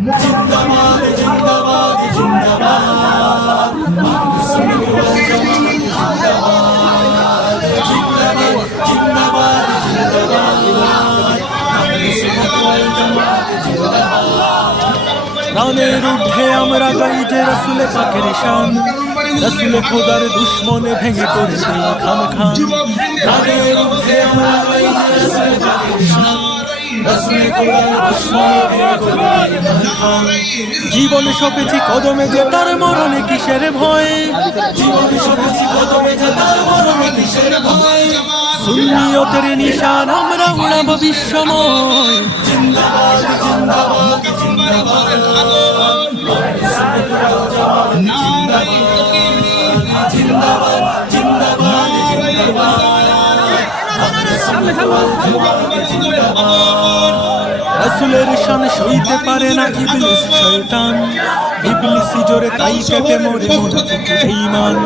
জিন্দাবাদ জিন্দাবাদ জিন্দাবাদ জিন্দাবাদ প্রাণের ঊর্ধ্বে আমরা গাই যে রাসূলে পাকের শান, রাসূলে খোদার দুশমনে ভেঙে করে দেই খান খান। প্রাণের ঊর্ধ্বে আমরা গাই যে রাসূলে পাকের শান, রাসূলে খোদার দুশমনে ভেঙে করে দেই খান খান। জীবনে সপেছি কদমে যে তার মরণে কিসের ভয়, জীবনে সপেছি কদমে যে তার মরণে কিসের ভয়। সুন্নিয়তের নিশান আমরা উড়াবো বিশ্বময়। জিন্দাবাদ জিন্দাবাদ জিন্দাবাদ রাসূলের শান সইতে পারে না ইবলিস শয়তান, ইবলিসি জোরে তাই কেটে মরে মুনাফিক বেঈমান।